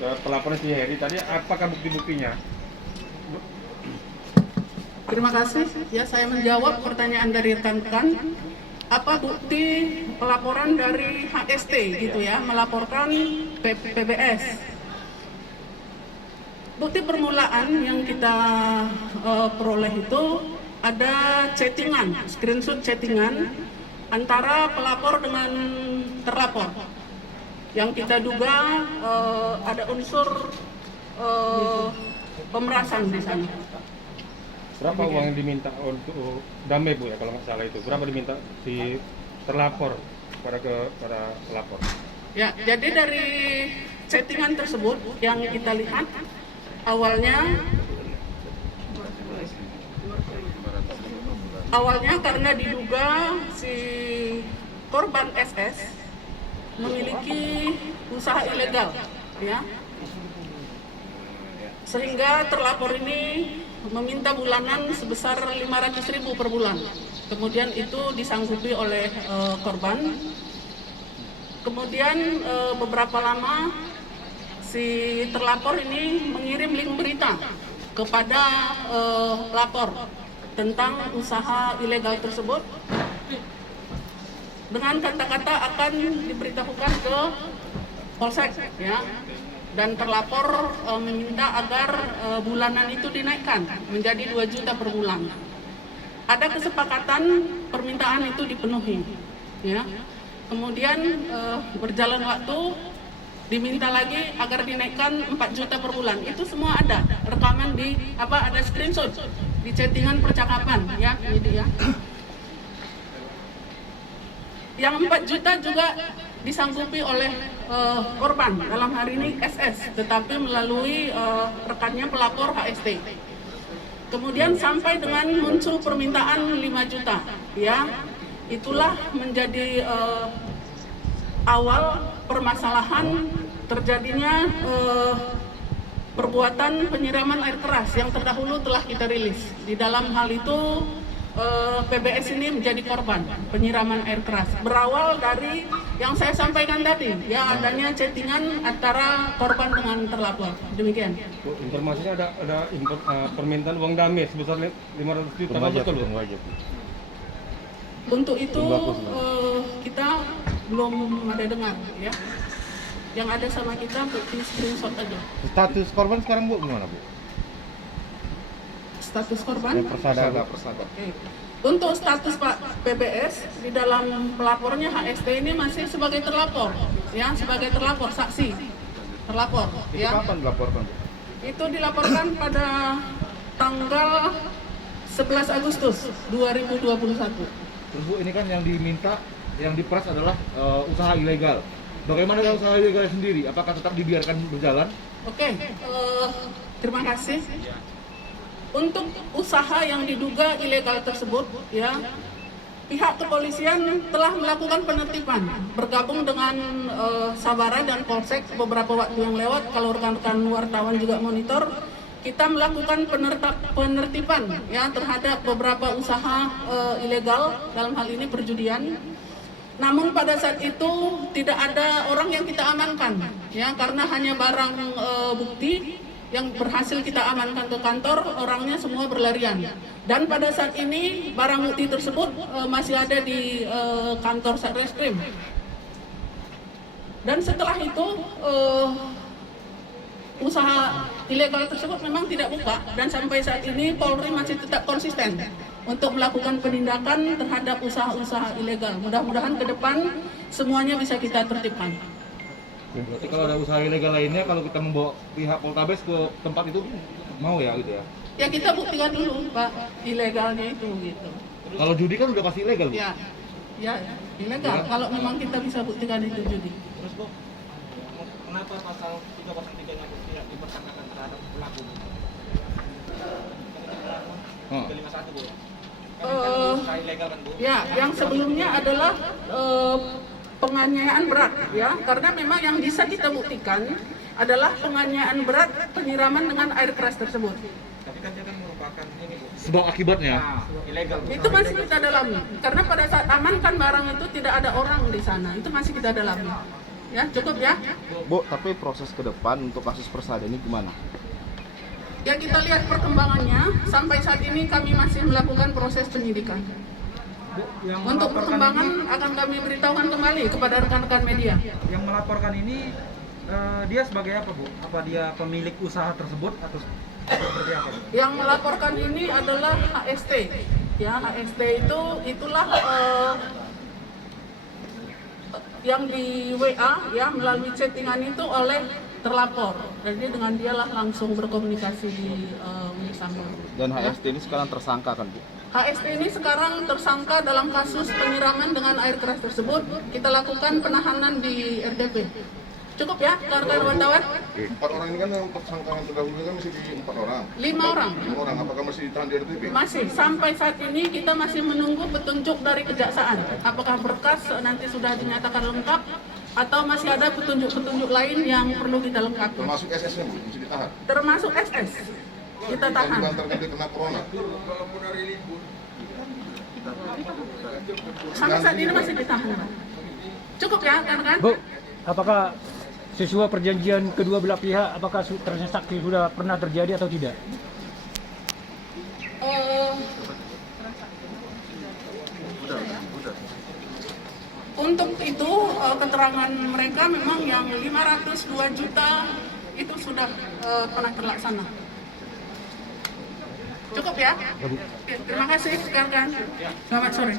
pelaporan si Heri tadi, apakah bukti-buktinya? Terima kasih. Ya, saya menjawab pertanyaan dari rekan-rekan. Apa bukti pelaporan dari HST gitu ya, melaporkan PBS. Bukti permulaan yang kita peroleh itu ada chattingan, screenshot chattingan antara pelapor dengan terlapor. Yang kita duga ada unsur pemerasan di sana. Berapa uang yang diminta untuk damai Bu ya kalau nggak salah itu? Berapa diminta si terlapor para pelapor? Ya, jadi dari chattingan tersebut yang kita lihat awalnya karena diduga si korban SS memiliki usaha ilegal, ya, sehingga terlapor ini meminta bulanan sebesar 500.000 per bulan. Kemudian itu disanggupi oleh korban. Kemudian beberapa lama si terlapor ini mengirim link berita kepada lapor tentang usaha ilegal tersebut dengan kata-kata akan diberitahukan ke polsek, ya. Dan terlapor meminta agar bulanan itu dinaikkan menjadi 2 juta per bulan. Ada kesepakatan permintaan itu dipenuhi, ya. Kemudian berjalan waktu diminta lagi agar dinaikkan 4 juta per bulan. Itu semua ada rekaman ada screenshot di chattingan percakapan, ya, jadi ya. Yang 4 juta juga disanggupi oleh korban, dalam hari ini SS, tetapi melalui rekannya pelapor HST. Kemudian sampai dengan muncul permintaan 5 juta, ya. Itulah menjadi awal permasalahan terjadinya perbuatan penyiraman air keras yang terdahulu telah kita rilis. Di dalam hal itu PBS ini menjadi korban penyiraman air keras. Berawal dari yang saya sampaikan tadi, ya, adanya chattingan antara korban dengan terlapor. Demikian. Bu, informasinya ada permintaan uang damai sebesar 500 juta, betul Bu? Untuk itu kita belum ada dengar, ya. Yang ada sama kita bukti screenshot aja. Status korban sekarang Bu gimana Bu? Status korban? Persada. Oke. Untuk status Pak PBS di dalam pelapornya HST ini masih sebagai terlapor, ya, sebagai terlapor, saksi terlapor. Itu ya. kapan dilaporkan Bu? Itu dilaporkan pada tanggal 11 Agustus 2021. Terus Bu, ini kan yang diminta, yang diperas adalah usaha ilegal. Bagaimana dengan usaha ilegal sendiri? Apakah tetap dibiarkan berjalan? Oke, terima kasih. Untuk usaha yang diduga ilegal tersebut, ya, pihak kepolisian telah melakukan penertiban, bergabung dengan Sabara dan Polsek beberapa waktu yang lewat. Kalau rekan-rekan wartawan juga monitor, kita melakukan penertiban, ya, terhadap beberapa usaha ilegal, dalam hal ini perjudian. Namun pada saat itu tidak ada orang yang kita amankan, ya, karena hanya barang bukti yang berhasil kita amankan ke kantor, orangnya semua berlarian. Dan pada saat ini barang bukti tersebut masih ada di kantor Satreskrim. Dan setelah itu usaha ilegal tersebut memang tidak buka, dan sampai saat ini Polri masih tetap konsisten untuk melakukan penindakan terhadap usaha-usaha ilegal. Mudah-mudahan ke depan semuanya bisa kita tertibkan. Berarti kalau ada usaha ilegal lainnya, kalau kita membawa pihak Poltabes ke tempat itu mau ya gitu ya? Ya, kita buktikan dulu Pak ilegalnya itu gitu. Kalau judi kan udah pasti ilegal Bu? Ya, ilegal. Ya. Kalau memang kita bisa buktikan itu judi. Terus Bu, kenapa pasal 303-nya tidak dipersangkakan terhadap pelaku? 351 Bu. Kan ilegal kan Bu? Ya, yang sebelumnya adalah penganiayaan berat, ya, karena memang yang bisa kita buktikan adalah penganiayaan berat penyiraman dengan air keras tersebut. Tapi kan dia kan merupakan ini Bu. Sebab akibatnya? Ilegal Bu. Itu masih kita dalami, karena pada saat amankan barang itu tidak ada orang di sana, itu masih kita dalami. Ya, cukup ya. Bu, tapi proses ke depan untuk kasus Persada ini gimana? Ya, kita lihat perkembangannya. Sampai saat ini kami masih melakukan proses penyidikan. Bu, yang Untuk melaporkan perkembangan akan kami beritahukan kembali kepada rekan-rekan media. yang melaporkan ini dia sebagai apa, Bu? Apa dia pemilik usaha tersebut atau seperti apa, Bu? Yang melaporkan ini adalah HST. Ya, HST itulah yang di WA ya melalui chattingan itu oleh terlapor. Jadi dengan dialah langsung berkomunikasi di Sambo. Dan HST ini sekarang tersangka kan, Bu? HST ini sekarang tersangka dalam kasus penyiraman dengan air keras tersebut. Kita lakukan penahanan di RTP. Cukup ya, rekan-rekan wartawan? 4 orang ini kan yang tersangka yang terdahulu kan masih di 4 orang. 5 orang. 5 orang, apakah masih ditahan di RTP? Masih, sampai saat ini kita masih menunggu petunjuk dari kejaksaan. Apakah berkas nanti sudah dinyatakan lengkap atau masih ada petunjuk-petunjuk lain yang perlu kita lengkapi. Termasuk SS-nya, Bu, masih ditahan. Termasuk SS. Kita Yang tahan. dibantarkan dia kena corona. Sampai saat ini masih ditahan, Pak. Cukup ya, kan? Bu, apakah sesuai perjanjian kedua belah pihak, apakah transaksi sudah pernah terjadi atau tidak? Untuk itu keterangan mereka memang yang 502 juta itu sudah pernah terlaksana. Cukup ya? Oke, terima kasih rekan-rekan. Selamat sore.